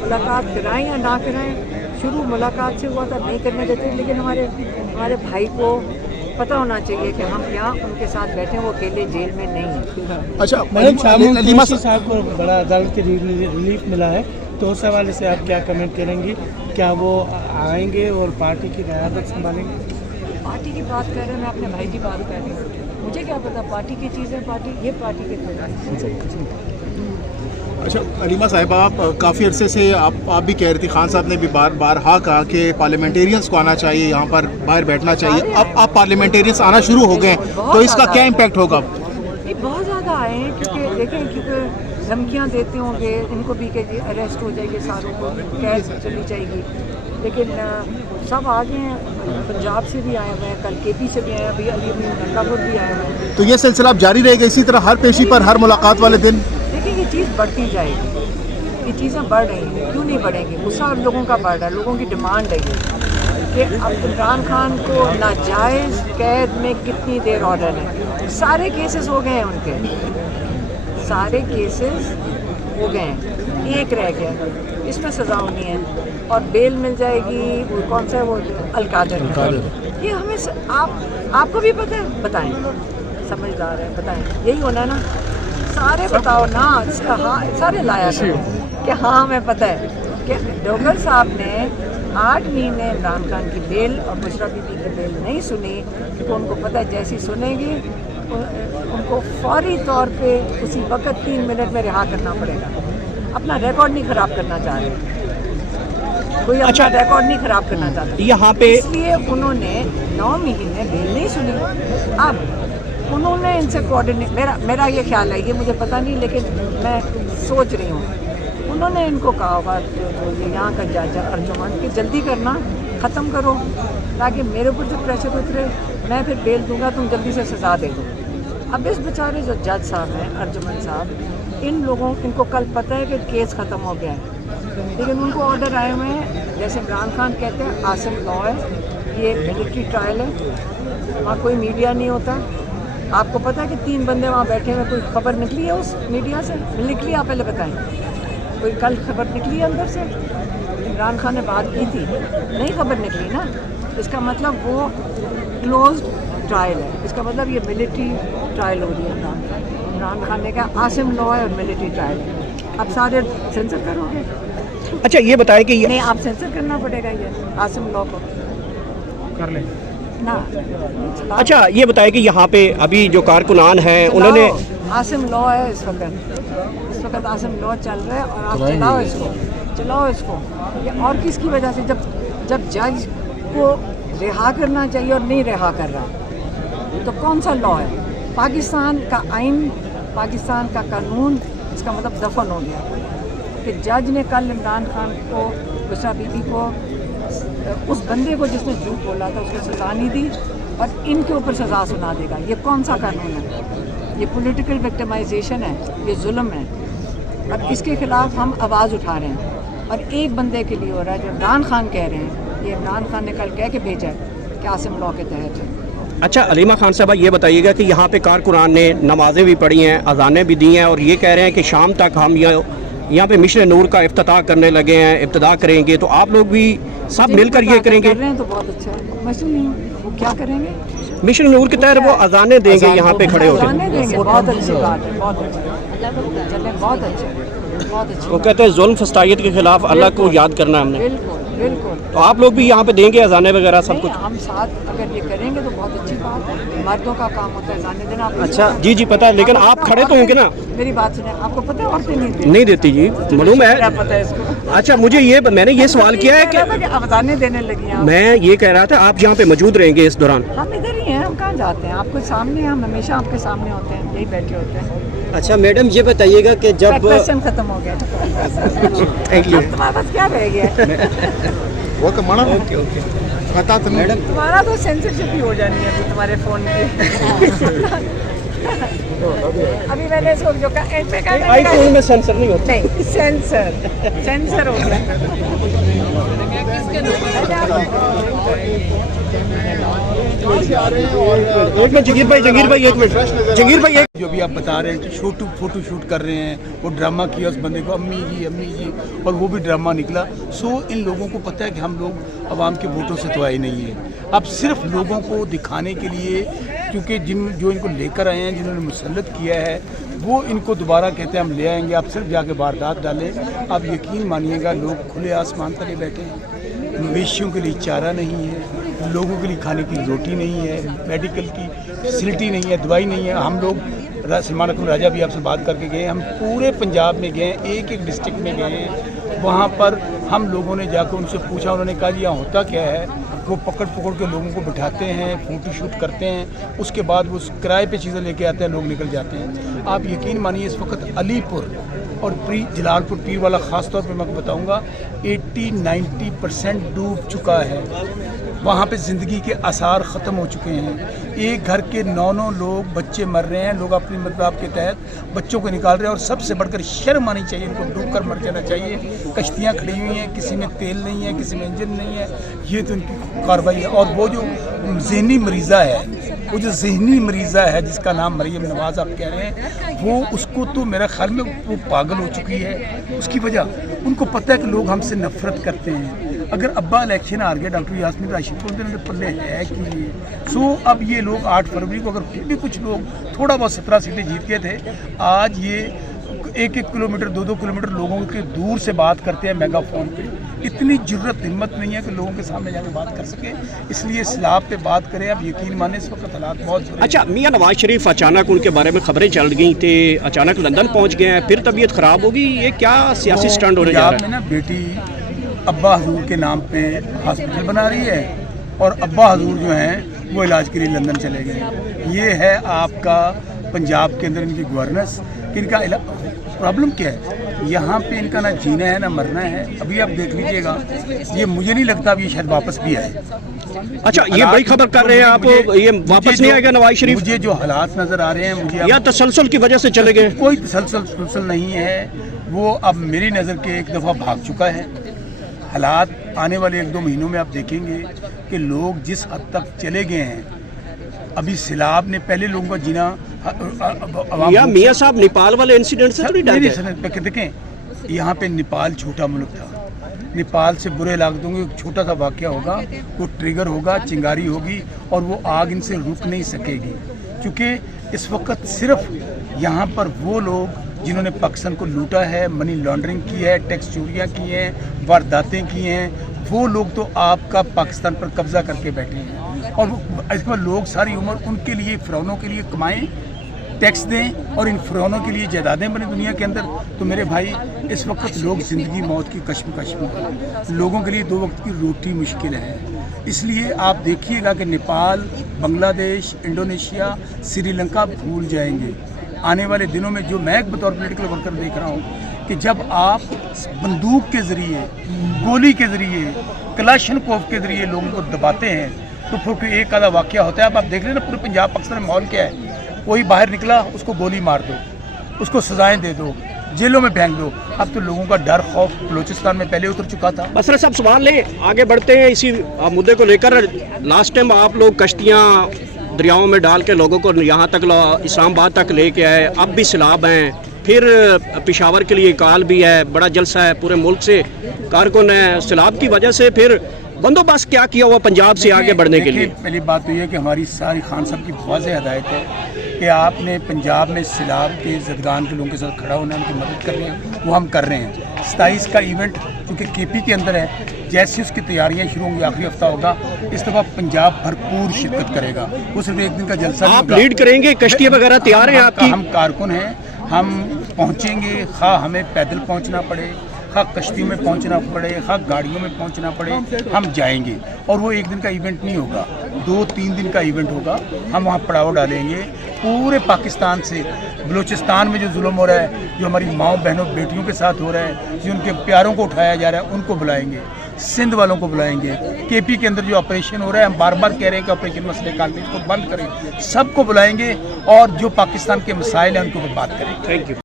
मुलाकात कराएं या ना कराएं, शुरू मुलाकात से हुआ था, नहीं करने देते, लेकिन हमारे भाई को पता होना चाहिए कि हम यहाँ उनके साथ बैठे, वो अकेले जेल में नहीं हैं। अच्छा मैडम, शामल अलीमा कुरैशी साहब को बड़ा अदालत के रिलीफ मिला है, तो उस हवाले से आप क्या कमेंट करेंगी? क्या वो आएंगे और पार्टी की क़यादत संभालेंगे? पार्टी की बात कर रहे हैं, मैं अपने भाई की बात कर रही हूँ, मुझे क्या पता पार्टी की चीज़ें, पार्टी ये पार्टी के थोड़ा। अच्छा अलीमा साहिबा, आप काफ़ी अरसे से आप भी कह रही थी, खान साहब ने भी बारहा कहा कि पार्लियामेंटेरियंस को आना चाहिए, यहाँ पर बाहर बैठना चाहिए। अब पार्लियामेंटेरियंस आना शुरू हो गए, तो इसका क्या इम्पैक्ट होगा? ये बहुत ज़्यादा आए हैं, क्योंकि देखें, क्योंकि धमकियाँ देते होंगे इनको भी कि अरेस्ट हो जाएगी, सारों को कैद चली जाएगी, लेकिन सब आ गए हैं। पंजाब से भी आए हुए हैं, कल केपी से भी आए हैं, अभी अली नंदापुर भी आए हुए हैं। तो ये सिलसिला अब जारी रहेगा इसी तरह, हर पेशी पर, हर मुलाकात वाले दिन? देखिए, ये चीज़ बढ़ती जाएगी, ये चीज़ें बढ़ रही हैं, क्यों नहीं बढ़ेंगी? गुस्सा लोगों का बढ़ रहा है, लोगों की डिमांड है कि अब इमरान खान को नाजायज़ कैद में कितनी देर ऑर्डर है। सारे केसेस हो गए हैं उनके, सारे केसेस हो गए हैं, एक रह गया, इसमें सज़ा होनी है और बेल मिल जाएगी। वो कौन सा है, वो अलकादर। ये हमें आपको भी पता है, बताएं, समझदार है, बताएं, यही होना है ना? सारे बताओ ना, हाँ, सारे लाया कि हाँ हमें पता है कि डोगर साहब ने 8 महीने इमरान खान की बेल और बुशरा बीबी की बेल नहीं सुनी, तो उनको पता है जैसी सुनेगी उनको फौरी तौर पे उसी वक्त 3 मिनट में रिहा करना पड़ेगा। अपना रिकॉर्ड नहीं ख़राब करना चाह रहे, कोई अपना रिकॉर्ड नहीं ख़राब करना चाहता यहाँ पे, इसलिए उन्होंने 9 महीने बेल नहीं सुनी। अब उन्होंने इनसे कोऑर्डिनेट, मेरा ये ख्याल है, ये मुझे पता नहीं, लेकिन मैं सोच रही हूँ उन्होंने इनको कहा होगा जो यहाँ का जज अर्जुमन कि जल्दी करना, ख़त्म करो, ताकि मेरे ऊपर जो प्रेशर उतरे, मैं फिर बेल दूंगा, तुम जल्दी से सज़ा दे दो। अब इस बेचारे जो जज साहब हैं, अर्जुमन साहब, इन लोगों, इनको कल पता है कि केस ख़त्म हो गया है, लेकिन उनको ऑर्डर आए हुए हैं, जैसे इमरान खान कहते हैं आसिम लॉ है, ये मिलिट्री ट्रायल है, वहाँ कोई मीडिया नहीं होता। आपको पता है कि 3 बंदे वहाँ बैठे हुए, कोई खबर निकली है उस मीडिया से? निकली? आप पहले बताएं, कोई कल खबर निकली है अंदर से? इमरान खान ने बात की थी, नहीं खबर निकली ना, इसका मतलब वो क्लोज्ड ट्रायल है, इसका मतलब ये मिलिट्री ट्रायल हो रही है। इमरान खान ने कहा आसिम लॉ है और मिलिट्री ट्रायल है। अब सारे सेंसर करोगे? अच्छा ये बताएं कि नहीं, आप सेंसर करना पड़ेगा ये आसिम लॉ को, कर लें ना। अच्छा ये बताएं कि यहाँ पे अभी जो कारकुनान हैं उन्होंने, आसिम लॉ है इस वक्त आसिम लॉ चल रहा है और आप चलाओ इसको। ये और किसकी वजह से? जब जज को रिहा करना चाहिए और नहीं रिहा कर रहा, तो कौन सा लॉ है? पाकिस्तान का आइन, पाकिस्तान का कानून, इसका मतलब दफन हो गया कि जज ने कल इमरान खान को, बुशरा बीबी को, उस बंदे को जिसने झूठ बोला था उसको सज़ा नहीं दी और इनके ऊपर सज़ा सुना देगा। ये कौन सा कानून है? ये पॉलिटिकल विक्टिमाइजेशन है, ये जुल्म है। अब इसके ख़िलाफ़ हम आवाज़ उठा रहे हैं और एक बंदे के लिए हो रहा है जो इमरान खान कह रहे हैं, ये इमरान खान ने कल कह के भेजा है कि आसिम लॉ के तहत है। अच्छा अलीमा खान साहबा, ये बताइएगा कि यहाँ पे कारकुनान ने नमाज़ें भी पढ़ी हैं, अज़ानें भी दी हैं और ये कह रहे हैं कि शाम तक हम यहाँ पे मिशन नूर का इफ्तिताह करने लगे हैं, इब्तिदा करेंगे, तो आप लोग भी सब मिलकर ये करेंगे? कर रहे हैं तो बहुत अच्छा है। मिशन नहीं, वो क्या करेंगे? मिशन नूर के तहत वो अज़ानें देंगे यहाँ पे खड़े होकर। अज़ानें देंगे, बहुत अच्छी बात है, बहुत अच्छा, चलें, बहुत अच्छा, बहुत अच्छा। वो कहते हैं जुल्म फस्तायत के खिलाफ अल्लाह को याद करना हमने। बिल्कुल बिल्कुल। तो आप लोग भी यहाँ पे देंगे अज़ानें वगैरह सब कुछ? हम साथ अगर ये करेंगे तो बहुत अच्छी बात है। मर्दों का काम होता है अज़ानें देना। अच्छा जी जी पता है, लेकिन आप खड़े तो होंगे ना? मेरी बात सुने, आपको पता है औरतें नहीं देती जी, मालूम है। पता है इसको? अच्छा मुझे ये, मैंने ये सवाल किया है कि अज़ानें देने लगी हैं। मैं ये कह रहा था आप यहाँ पे मौजूद रहेंगे इस दौरान? हम इधर ही हैं, हम कहाँ जाते हैं? आपके सामने, हम हमेशा आपके सामने होते हैं, यही बैठे होते हैं। अच्छा मैडम ये बताइएगा कि जब क्वेश्चन खत्म हो गया, थैंक यू, तुम्हारे पास क्या रह गया? वो कमाना ओके बता तो मैडम, तुम्हारा तो सेंसरशिप ही हो जानी है अभी तुम्हारे फ़ोन की। अभी मैंने इसको जो कहा एंड में कहा आईफोन में सेंसर नहीं होता। नहीं, सेंसर हो गया। एक मिनट जंगीर भाई एक मिनट जो भी आप बता रहे हैं कि फोटो शूट कर रहे हैं, वो ड्रामा किया उस बंदे को, अम्मी जी, और वो भी ड्रामा निकला। सो इन लोगों को पता है कि हम लोग आवाम के वोटों से तो आए नहीं है। अब सिर्फ लोगों को दिखाने के लिए, क्योंकि जो इनको लेकर आए हैं, जिन्होंने मुसल्लत किया है, वो इनको दोबारा कहते हैं हम ले आएंगे, आप सिर्फ जाके वारदात डालें। आप यकीन मानिएगा, लोग खुले आसमान तले बैठे हैं, मवेशियों के लिए चारा नहीं है, लोगों के लिए खाने की रोटी नहीं है, मेडिकल की फैसिलिटी नहीं है, दवाई नहीं है। हम लोग सलमान अकबर राजा भी आपसे बात करके गए, हम पूरे पंजाब में गए, एक डिस्ट्रिक्ट में गए, वहाँ पर हम लोगों ने जाकर उनसे पूछा, उन्होंने कहा जी यहाँ होता क्या है। वो पकड़ के लोगों को बिठाते हैं, फोटो शूट करते हैं, उसके बाद वो किराए पे चीज़ें लेके आते हैं, लोग निकल जाते हैं। आप यकीन मानिए इस वक्त अलीपुर और जलालपुर पीर वाला ख़ास तौर पे मैं बताऊंगा 80-90% डूब चुका है। वहाँ पे ज़िंदगी के आसार ख़त्म हो चुके हैं। एक घर के 9 लोग, बच्चे मर रहे हैं, लोग अपनी मतलब के तहत बच्चों को निकाल रहे हैं। और सबसे बढ़कर शर्म आनी चाहिए, इनको डूब कर मर जाना चाहिए। कश्तियाँ खड़ी हुई हैं, किसी में तेल नहीं है, किसी में इंजन नहीं है, ये तो इनकी कार्रवाई है। और वो जो ज़हनी मरीज़ा है, जिसका नाम मरियम नवाज आप कह रहे हैं, वो उसको तो मेरा ख्याल में वो पागल हो चुकी है। उसकी वजह उनको पता है कि लोग हमसे नफरत करते हैं। अगर अब्बा इलेक्शन हार गया, डॉक्टर यास्मीन राशिद को उनके पल्ले है कि सो अब ये लोग 8 फरवरी को, अगर फिर भी कुछ लोग थोड़ा बहुत 17 सीटें जीत गए थे, आज ये 1-1 किलोमीटर 2-2 किलोमीटर लोगों के दूर से बात करते हैं मेगाफोन पे। इतनी जुर्रत हिम्मत नहीं है कि लोगों के सामने जाकर बात कर सके, इसलिए सलाब पे बात करें। अब यकीन माने इस वक्त हालात बहुत बुरे। अच्छा, मियां नवाज शरीफ अचानक उनके बारे में खबरें चल गई थी, अचानक लंदन पहुंच गए हैं, फिर तबीयत खराब होगी, ये क्या सियासी स्टंट होने जा रहा है? ना बेटी अब्बा हजूर के नाम पे हॉस्पिटल बना रही है, और अब्बा हजूर जो हैं वो इलाज के लिए लंदन चले गए। ये है आपका पंजाब के अंदर इनकी गवर्नेंस। इनका प्रॉब्लम क्या है? यहाँ पे इनका ना जीना है ना मरना है। अभी आप देख लीजिएगा, ये मुझे नहीं लगता अब ये शायद वापस भी आए। अच्छा, ये बड़ी खबर कर रहे हैं आप, ये वापस नहीं आएगा नवाज शरीफ? मुझे जो हालात नजर आ रहे हैं, मुझे या तसलसल की वजह से चले गए? कोई तसलसल नहीं है, वो अब मेरी नज़र के एक दफ़ा भाग चुका है। हालात आने वाले 1-2 महीनों में आप देखेंगे कि लोग जिस हद तक चले गए हैं। अभी सैलाब ने पहले लोगों का जीना या मियां साहब नेपाल वाले इंसिडेंट से थोड़ी डर गए? देखें, यहाँ पे नेपाल छोटा मुल्क था, नेपाल से बुरे लागतों में एक छोटा सा वाक़या होगा, वो ट्रिगर होगा, चिंगारी होगी, और वो आग इनसे रुक नहीं सकेगी। क्योंकि इस वक्त सिर्फ यहाँ पर वो लोग जिन्होंने पाकिस्तान को लूटा है, मनी लॉन्ड्रिंग की है, टैक्स चोरियाँ की हैं, वारदातें की हैं, वो लोग तो आपका पाकिस्तान पर कब्जा करके बैठे हैं। और इसके बाद लोग सारी उम्र उनके लिए, फ़िरौनों के लिए कमाएं, टैक्स दें, और इन फ़िरौनों के लिए जायदादें बने दुनिया के अंदर। तो मेरे भाई, इस वक्त लोग ज़िंदगी मौत की कश्मकश में, लोगों के लिए 2 वक्त की रोटी मुश्किल है। इसलिए आप देखिएगा कि नेपाल, बांग्लादेश, इंडोनेशिया, श्रीलंका भूल जाएंगे आने वाले दिनों में। जो मैं बतौर पॉलिटिकल वर्कर देख रहा हूँ कि जब आप बंदूक के ज़रिए, गोली के ज़रिए, कलाशनकोव के ज़रिए लोगों को दबाते हैं, तो फिर एक आधा वाक़या होता है। अब आप देख लेना पूरे पंजाब पाकिस्तान में माहौल क्या है। कोई बाहर निकला, उसको गोली मार दो, उसको सजाएं दे दो, जेलों में फेंक दो। अब तो लोगों का डर खौफ बलूचिस्तान में पहले उतर चुका था। बसरा साहब, सवाल लें, आगे बढ़ते हैं इसी मुद्दे को लेकर। लास्ट टाइम आप लोग कश्तियाँ दरियाओं में डाल के लोगों को यहाँ तक इस्लामाबाद तक लेके आए, अब भी सैलाब हैं, फिर पेशावर के लिए काल भी है, बड़ा जलसा है, पूरे मुल्क से कारकुन है। सैलाब की वजह से फिर बंदोबस्त क्या किया हुआ पंजाब से आगे बढ़ने के लिए? पहली बात तो ये कि हमारी सारी खान साहब की वाज़ेह हदायत है कि आपने पंजाब में सैलाब के ज़दगान के लोगों के साथ खड़ा होना, उनकी मदद कर रहे हैं, वो हम कर रहे हैं। 27 का इवेंट क्योंकि KP के अंदर है, जैसी उसकी तैयारियां शुरू होंगी, आखिरी हफ्ता होगा, इस दफ़ा पंजाब भरपूर शिरकत करेगा। वो सिर्फ एक दिन का जलसा नहीं होगा। आप लीड करेंगे, कश्तियाँ वगैरह तैयार हैं आपकी? हम कारकुन हैं, हम पहुँचेंगे, खा हमें पैदल पहुँचना पड़े, खा कश्ती में पहुंचना पड़े, खा गाड़ियों में पहुंचना पड़े, हम जाएंगे। और वो एक दिन का इवेंट नहीं होगा, 2-3 दिन का इवेंट होगा। हम वहाँ पड़ाव डालेंगे पूरे पाकिस्तान से। बलूचिस्तान में जो जुल्म हो रहा है, जो हमारी माओ बहनों बेटियों के साथ हो रहा है, जो उनके प्यारों को उठाया जा रहा है, उनको बुलाएंगे। सिंध वालों को बुलाएंगे, केपी के अंदर जो ऑपरेशन हो रहा है, हम बार बार कह रहे हैं कि ऑपरेशन मसले कानून को बंद करें, सबको बुलाएंगे और जो पाकिस्तान के मसाइल हैं उनके ऊपर बात करेंगे। Thank you.